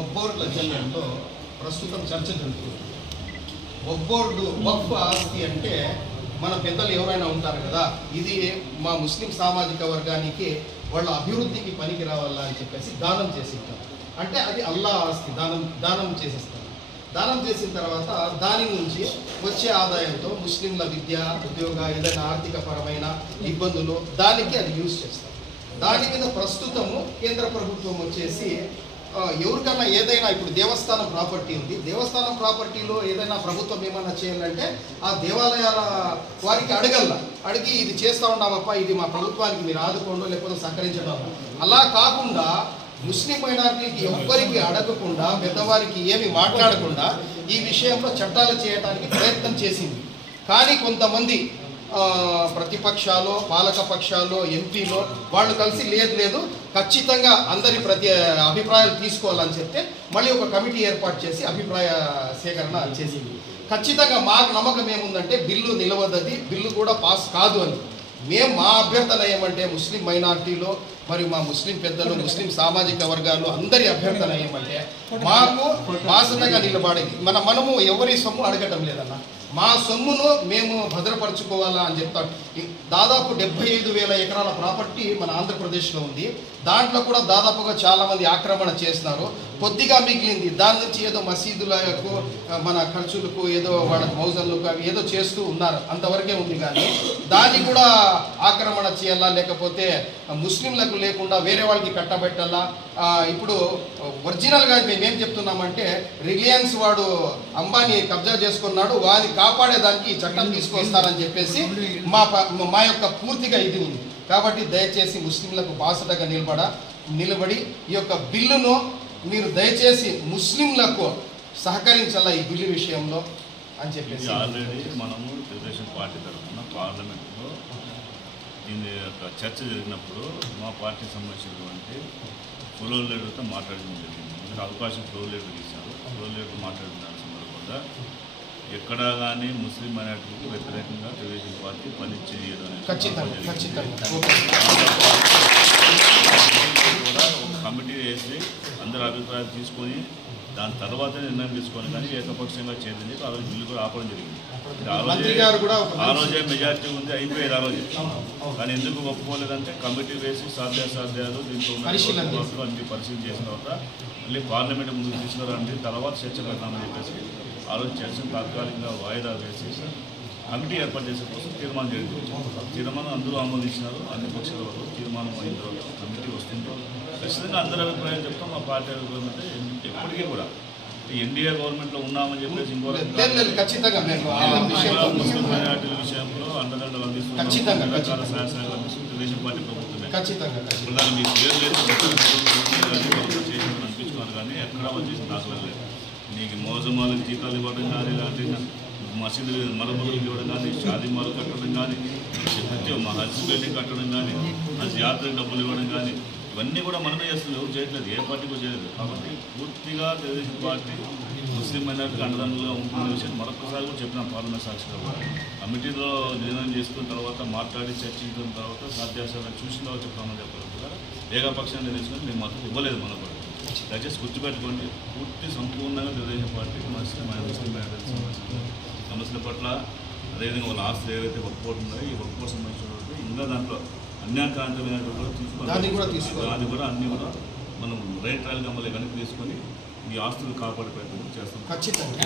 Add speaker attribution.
Speaker 1: విషయంలో ప్రస్తుతం చర్చ జరుగుతుంది. ఒబ్బోర్డు వఫ్ ఆస్తి అంటే మన పెద్దలు ఎవరైనా ఉంటారు కదా ఇది మా ముస్లిం సామాజిక వర్గానికి వాళ్ళ అభివృద్ధికి పనికి రావాలా అని చెప్పేసి దానం చేసిస్తాం అంటే అది అల్లా ఆస్తి దానం దానం చేసేస్తాం దానం చేసిన తర్వాత దాని నుంచి వచ్చే ఆదాయంతో ముస్లింల విద్య ఉద్యోగ ఏదైనా ఆర్థిక పరమైన ఇబ్బందులు దానికి అది యూజ్ చేస్తారు. దాని మీద ప్రస్తుతము కేంద్ర ప్రభుత్వం వచ్చేసి ఎవరికన్నా ఏదైనా ఇప్పుడు దేవస్థానం ప్రాపర్టీ ఉంది. దేవస్థానం ప్రాపర్టీలో ఏదైనా ప్రభుత్వం ఏమైనా చేయాలంటే ఆ దేవాలయాల వారికి అడగల్ల. అడిగి ఇది చేస్తా ఉన్నామప్ప ఇది మా ప్రభుత్వానికి మీరు ఆదుకోండి లేకపోతే సహకరించడం అలా కాకుండా ముస్లిం మైనారిటీకి ఎవ్వరికి అడగకుండా పెద్దవారికి ఏమి మాట్లాడకుండా ఈ విషయంలో చట్టాలు చేయడానికి ప్రయత్నం చేసింది. కానీ కొంతమంది ప్రతిపక్షాలు పాలక పక్షాలు ఎంపీలో వాళ్ళు కలిసి లేదు లేదు ఖచ్చితంగా అందరి ప్రతి అభిప్రాయాలు తీసుకోవాలని చెప్తే మళ్ళీ ఒక కమిటీ ఏర్పాటు చేసి అభిప్రాయ సేకరణ చేసింది. ఖచ్చితంగా మాకు నమ్మకం ఏముందంటే బిల్లు నిలవదది బిల్లు కూడా పాస్ కాదు అని. మేము మా అభ్యర్థన ఏమంటే ముస్లిం మైనార్టీలో మరియు మా ముస్లిం పెద్దలు ముస్లిం సామాజిక వర్గాలు అందరి అభ్యర్థన ఏమంటే మాకు బాసటగా నిలబడేది. మన మనము ఎవరి సొమ్ము అడగటం లేదన్న. మా సొమ్మును మేము భద్రపరచుకోవాలా అని చెప్తాం దాదాపు డెబ్బై ఐదు వేల ఎకరాల ప్రాపర్టీ మన ఆంధ్రప్రదేశ్లో ఉంది. దాంట్లో కూడా దాదాపుగా చాలామంది ఆక్రమణ చేస్తున్నారు. కొద్దిగా మిగిలింది. దాని నుంచి ఏదో మసీదులకు మన ఖర్చులకు ఏదో వాళ్ళ మౌజన్లకు అవి ఏదో చేస్తూ ఉన్నారు. అంతవరకే ఉంది కానీ దాన్ని కూడా ఆక్రమణ చేయాలా లేకపోతే ముస్లింలకు లేకుండా వేరే వాళ్ళకి కట్టబెట్టాలా? ఇప్పుడు ఒరిజినల్గా మేమేం చెప్తున్నామంటే రిలయన్స్ వాడు అంబానీ కబ్జా చేసుకున్నాడు. వారి కాపాడేదానికి ఈ చట్టం తీసుకొస్తారని చెప్పేసి మా మా యొక్క పూర్తిగా ఇది ఉంది. కాబట్టి దయచేసి ముస్లింలకు బాసటగా నిలబడ నిలబడి ఈ యొక్క బిల్లును మీరు దయచేసి ముస్లింలకు సహకరించాల ఈ బిల్లు విషయంలో అని చెప్పేసి.
Speaker 2: ఆల్రెడీ మనము తెలుగుదేశం పార్టీ తరఫున పార్లమెంట్లో దీని యొక్క చర్చ జరిగినప్పుడు మా పార్టీకి సంబంధించినటువంటి ఫ్లో లీడర్తో మాట్లాడడం జరిగింది. అవకాశం ఫ్లో లీడర్కి ఇచ్చారు. ఫ్లో లీడర్ మాట్లాడిన సందర్భంగా ఎక్కడా కానీ ముస్లిం మైనార్టీకి వ్యతిరేకంగా తెలుగుదేశం పార్టీ పని చేయదు. కూడా ఒక కమిటీ వేసి అందరి అభిప్రాయాలు తీసుకొని దాని తర్వాత నిర్ణయం తీసుకొని కానీ ఏకపక్షంగా చేయదని చెప్పి ఆ రోజు బిల్లు కూడా ఆపడం జరిగింది. ఆ రోజే ఆ రోజే మెజార్టీ ఉంది అయిపోయేది ఆ రోజు. కానీ ఎందుకు ఒప్పుకోలేదంటే కమిటీ వేసి సాధ్యాసాధ్యాలు దీంట్లో. లోటుపాట్లు అన్ని పరిశీలన చేసిన తర్వాత మళ్ళీ పార్లమెంట్ ముందుకు తీసుకురండి తర్వాత చర్చ పెడతామని చెప్పేసి ఆ రోజు చర్చను తాత్కాలికంగా వాయిదా వేసేసి కమిటీ ఏర్పాటు చేసే కోసం తీర్మానం జరిగింది తీర్మానం అందరూ ఆమోదించినారు అన్ని పక్షాల వాళ్ళు తీర్మానం అయిన తర్వాత కమిటీ వస్తుంది ఖచ్చితంగా అందరి అభిప్రాయం చెప్తాం మా పార్టీ అభిప్రాయం అంటే ఎప్పటికీ కూడా ఎన్డీఏ గవర్నమెంట్లో ఉన్నామని చెప్పేసి ఇంకో ముస్లిం మైనార్టీల విషయంలో అండదండలు అందిస్తున్నాం రకాల సహకారాలు అందిస్తున్నాం. తెలుగుదేశం పార్టీ ప్రభుత్వమే మీకు పేరు లేదు కానీ ఎక్కడ వాళ్ళు చేసిన దాఖలు లేదు నీకు మోసమాలకు జీతాలు ఇవ్వడం కానీ లేకపోతే మసీదు మరమ్మతులు ఇవ్వడం కానీ షాదీ మాలు కట్టడం కానీ సత్యం మా హజ్ బిల్డింగ్ కట్టడం కానీ హజ్ యాత్రకు డబ్బులు ఇవ్వడం కానీ ఇవన్నీ కూడా మనమే చేస్తున్నాం ఎవరు చేయట్లేదు. ఏ పార్టీ కూడా చేయలేదు. కాబట్టి పూర్తిగా తెలుగుదేశం పార్టీ ముస్లిం మైనార్టీ అండదండలుగా ఉంటున్న విషయం మరొకసారి కూడా చెప్పినాం పార్లమెంట్ సాక్షిగా కూడా. కమిటీలో నిర్ణయం చేసుకున్న తర్వాత మాట్లాడి చర్చించిన తర్వాత సాధ్యాసాలు చూసిన తర్వాత చెప్తామని చెప్పడం కూడా ఏకపక్షాన్ని తీసుకొని మేము మద్దతు ఇవ్వలేదు మనకు కూడా దయచేసి గుర్తుపెట్టుకోండి. పూర్తి సంపూర్ణంగా తెలుగుదేశం పార్టీకి ముస్లిం ముస్లిం మైనారిటీకి సంబంధించిన సమస్యల పట్ల అదేవిధంగా వాళ్ళ ఆస్తులు ఏవైతే వర్కౌట్ ఉన్నాయో ఈ వర్కౌట్ సంబంధించినటువంటి ఇంకా దాంట్లో అన్యాక్రాంతమైనటువంటి కూడా తీసుకోవాలి.
Speaker 1: దాన్ని కూడా తీసుకోవాలి.
Speaker 2: అది కూడా అన్ని కూడా మనం రైట్ ట్రయల్ గమ్మలు వెనక్కి తీసుకొని ఈ ఆస్తులు కాపాడే ప్రయత్నం చేస్తాం.
Speaker 1: ఖచ్చితంగా.